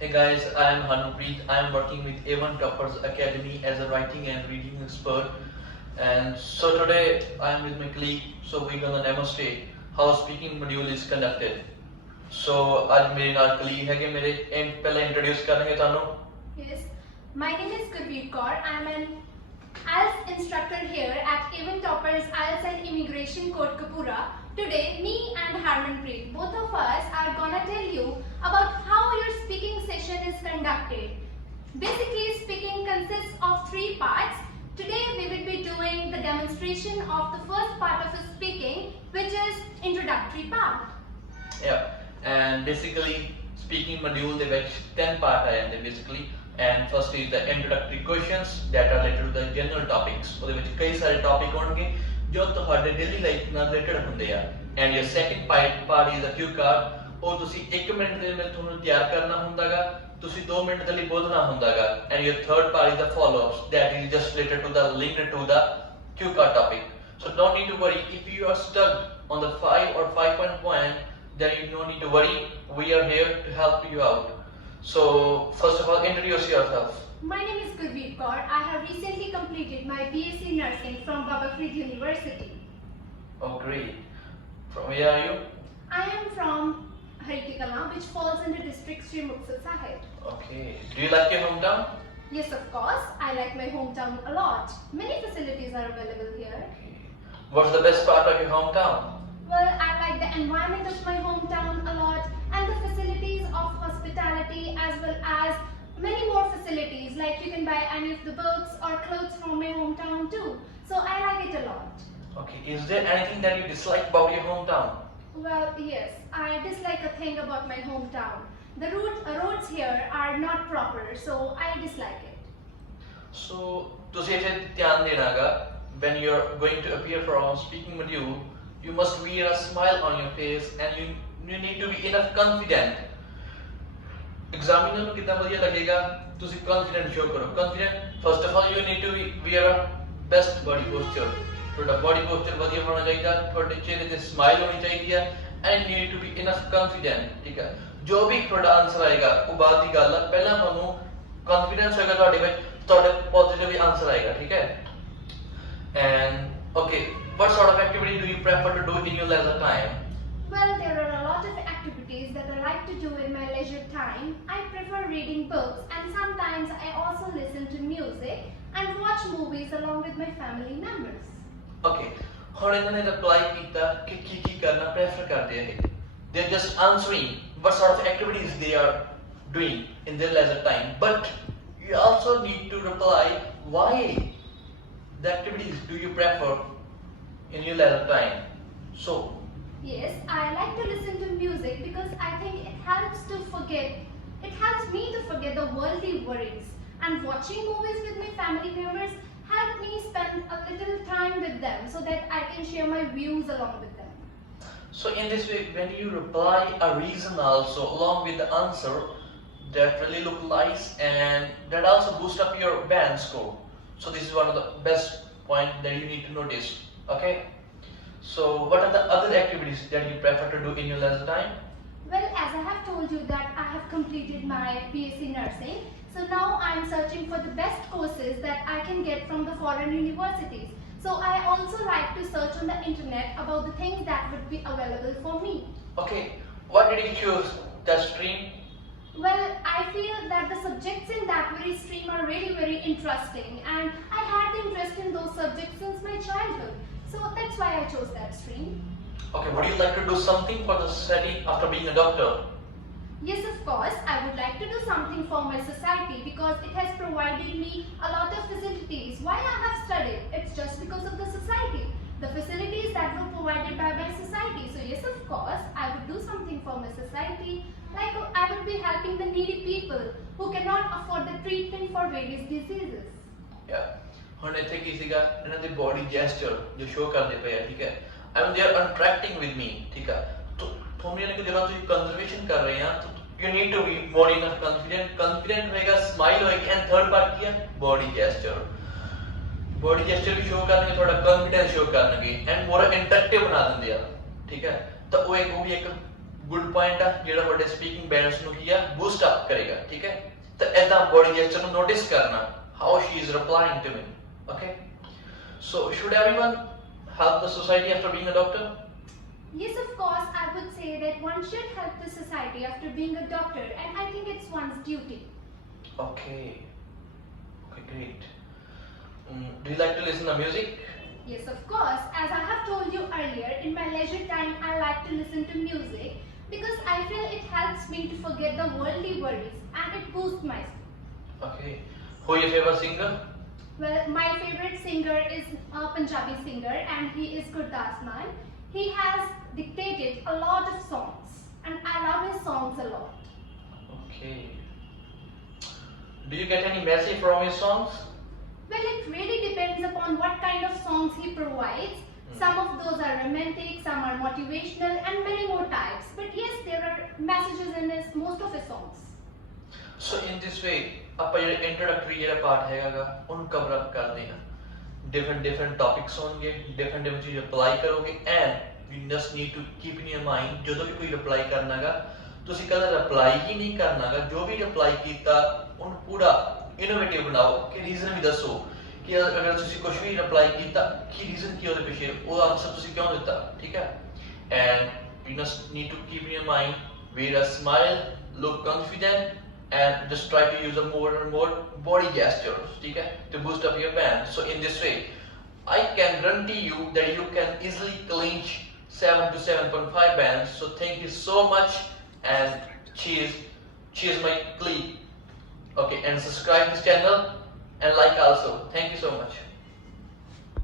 Hey guys, I am Hanupreet. I am working with A1 Toppers Academy as a writing and reading expert. And so today I am with my colleague. So we're gonna demonstrate how speaking module is conducted. So आज मेरे नाल colleague है कि मेरे पहले introduce करेंगे तानो. Yes, my name is Gurveer Kaur. I am an IELTS instructor here at Even Toppers IELTS and Immigration Code Kapura. Today, me and Harmanpreet, both of us are gonna tell you about how your speaking session is conducted. Basically, speaking consists of 3 parts. Today, we will be doing the demonstration of the first part of the speaking, which is introductory part. Yeah, and basically speaking module ਦੇ ਵਿੱਚ 10 part ਆ ਜਾਂਦੇ basically. And first is the introductory questions that are related to the general topics. ਉਹਦੇ ਵਿੱਚ ਕਈ ਸਾਰੇ topic ਹੋਣਗੇ ਜੋ ਤੁਹਾਡੇ ਡੇਲੀ ਲਾਈਫ ਨਾਲ ਰਿਲੇਟਡ ਹੁੰਦੇ ਆ. And your second part is the cue card. ਉਹ ਤੁਸੀਂ 1 ਮਿੰਟ ਦੇ ਵਿੱਚ ਤੁਹਾਨੂੰ ਤਿਆਰ ਕਰਨਾ ਹੁੰਦਾਗਾ, ਤੁਸੀਂ 2 ਮਿੰਟ ਦੇ ਲਈ ਬੋਲਣਾ ਹੁੰਦਾਗਾ. And your third part is the follow-ups that is just related to the linked to the cue card topic. So don't need to worry if you are stuck on the 5 or 5-point point, then you don't need to worry. We are here to help you out. So first of all, introduce yourself. My name is Gurveer Kaur. I have recently completed my BSc Nursing from Baba Farid University. Oh great. From where are you? I am from Hariki Kala, which falls under district Sri Muksar Sahib. Okay. Do you like your hometown? Yes, of course. I like my hometown a lot. Many facilities are available here. Okay. What's the best part of your hometown? Well, I like the environment of my hometown a lot and the facilities of hospitality as well as many more facilities, like you can buy any of the books or clothes from my hometown too. So I like it a lot. Okay. Is there anything that you dislike about your hometown? Well, yes, I dislike a thing about my hometown. The roads here are not proper, so I dislike it. So ਤੁਸੀਂ ਇੱਥੇ ਧਿਆਨ ਦੇਣਾਗਾ when you're going to appear for our speaking module, you must wear a smile on your face and you need to be enough confident. Examiner ਨੂੰ ਕਿੰਨਾ ਵਧੀਆ ਲੱਗੇਗਾ ਤੁਸੀਂ confident show ਕਰੋ. Confident, first of all you need to wear a best body posture. ਤੁਹਾਡਾ body posture ਵਧੀਆ ਹੋਣਾ ਚਾਹੀਦਾ, ਤੁਹਾਡੇ ਚਿਹਰੇ ਤੇ smile ਹੋਣੀ ਚਾਹੀਦੀ ਹੈ and you need to be enough confident. ਠੀਕ ਹੈ, ਜੋ ਵੀ ਤੁਹਾਡਾ ਆਨਸਰ ਆਏਗਾ ਉਹ ਬਾਅਦ ਦੀ ਗੱਲ ਆ, ਪਹਿਲਾਂ ਤੁਹਾਨੂੰ confidence ਹੋਏਗਾ ਤੁਹਾਡੇ ਵਿੱਚ, ਤੁਹਾਡੇ positive ਆਨਸਰ ਆਏਗਾ. ਠੀਕ ਹੈ. And okay, what sort of activity do you prefer to do in your leisure time? Well, there are a lot of activities that I like to do in my leisure time. I prefer reading books and sometimes I also listen to music and watch movies along with my family members. Okay, ਹੁਣ ਇਹਨਾਂ ਨੇ reply ਕੀਤਾ ਕਿ ਕੀ ਕਰਨਾ prefer ਕਰਦੇ ਆ ਇਹ. They are just answering what sort of activities they are doing in their leisure time, but you also need to reply why the activities do you prefer in your leisure time. So Yes, I like to listen to music because I think it helps me to forget the worldly worries. And watching movies with my family members help me spend a little time with them so that I can share my views along with them. So in this way, when you reply a reason also along with the answer, that really look nice and that also boost up your band score. So this is one of the best point that you need to notice. Okay. So what are the other activities that you prefer to do in your leisure time? Well, as I have told you that I have completed my BSc Nursing, so now I am searching for the best courses that I can get from the foreign universities. So I also like to search on the internet about the things that would be available for me. Okay, what did you choose that stream? Well, I feel that the subjects in that very stream are really very interesting and I had interest in those subjects since my childhood. So that's why I chose that stream. Okay, would you like to do something for the society after being a doctor? Yes, of course, I would like to do something for my society because it has provided me a lot of facilities. Why I have studied? It's just because of the society. The facilities that were provided by my society. So yes, of course, I would do something for my society. Like I would be helping the needy people who cannot afford the treatment for various diseases. Yeah. ਹੁਣ ਇੱਥੇ ਕੀ ਸੀਗਾ ਇਹਨਾਂ ਦੇ body gesture ਜੋ show ਕਰਦੇ ਪਏ ਆ. ਠੀਕ ਹੈ, and they are ਇੰਟਰੈਕਟਿੰਗ with me. ਠੀਕ ਹੈ, ਤੁਹਾਨੂੰ ਇਹਨਾਂ ਕਿ ਜਦੋਂ ਤੁਸੀਂ ਕੰਜ਼ਰਵੇਸ਼ਨ ਕਰ ਰਹੇ ਆ you need to be more enough confident ਹੋਏਗਾ, ਸਮਾਈਲ ਹੋਏਗੀ ਐਂਡ ਥਰਡ ਪਾਰਟ ਕੀ ਹੈ ਬੋਡੀ ਜੈਸਚਰ. ਬੋਡੀ ਜੈਸਚਰ ਵੀ ਸ਼ੋ ਕਰਨਗੇ, ਤੁਹਾਡਾ ਕੌਨਫੀਡੈਂਸ ਸ਼ੋ ਕਰਨਗੇ ਐਂਡ ਮੋਰ ਇੰਟਰੈਕਟਿਵ ਬਣਾ ਦਿੰਦੇ ਆ. ਠੀਕ ਹੈ, ਤਾਂ ਉਹ ਵੀ ਇੱਕ ਗੁੱਡ ਪੁਆਇੰਟ ਆ ਜਿਹੜਾ ਤੁਹਾਡੇ ਸਪੀਕਿੰਗ ਬੈਲੈਂਸ ਨੂੰ ਕੀ ਆ ਬੂਸਟ ਅਪ ਕਰੇਗਾ ਠੀਕ ਹੈ ਤਾਂ ਐਦਾਂ ਬੋਡੀ ਜੈਸਚਰ ਨੂੰ ਨੋਟਿਸ ਕਰਨਾ how she is replying to me okay so should everyone help the society after being a doctor? Yes, of course, I would say that one should help the society after being a doctor, and I think it's one's duty. Okay. Okay, great. Do you like to listen to music? Yes, of course. As I have told you earlier, in my leisure time, I like to listen to music because I feel it helps me to forget the worldly worries and it boosts my spirit. Okay. Who is your favorite singer? Well, my favorite singer is a Punjabi singer and he is Gurdas Mann. He has dictated a lot of songs and I love his songs a lot. Okay. Do you get any message from his songs? Well, it really depends upon what kind of songs he provides. Some of those are romantic, some are motivational and many more types. But yes, there are messages in most of his songs. So in this way, ਆਪਾਂ ਜਿਹੜਾ introductory ਜਿਹੜਾ part ਹੈਗਾਗਾ ਉਹਨੂੰ cover up ਕਰਦੇ ਹਾਂ different topics ਹੋਣਗੇ different ਚੀਜ਼ apply ਕਰੋਗੇ and you just need to keep in your mind ਜਦੋਂ ਵੀ ਕੋਈ ਰਿਪਲਾਈ ਕਰਨਾਗਾ ਤੁਸੀਂ ਕਦੇ ਰਿਪਲਾਈ ਹੀ ਨਹੀਂ ਕਰਨਾਗਾ ਜੋ ਵੀ ਰਿਪਲਾਈ ਕੀਤਾ ਉਹਨੂੰ ਪੂਰਾ ਇਨੋਵੇਟਿਵ ਬਣਾਓ ਕਿ ਰੀਜ਼ਨ ਵੀ ਦੱਸੋ ਕਿ ਅਗਰ ਤੁਸੀਂ ਕੁਝ ਵੀ ਰਿਪਲਾਈ ਕੀਤਾ ਕੀ ਰੀਜ਼ਨ ਕੀ ਉਹਦੇ ਪਿੱਛੇ ਉਹ ਆਨਸਰ ਤੁਸੀਂ ਕਿਉਂ ਦਿੱਤਾ ਠੀਕ ਹੈ and you just need to keep in your mind wear a smile look confident and just try to use a more and more body gestures okay, to boost up your band. So in this way I can guarantee you that you can easily clinch 7 to 7.5 bands. So thank you so much and cheers my colleague. Okay, and subscribe this channel and like also. Thank you so much.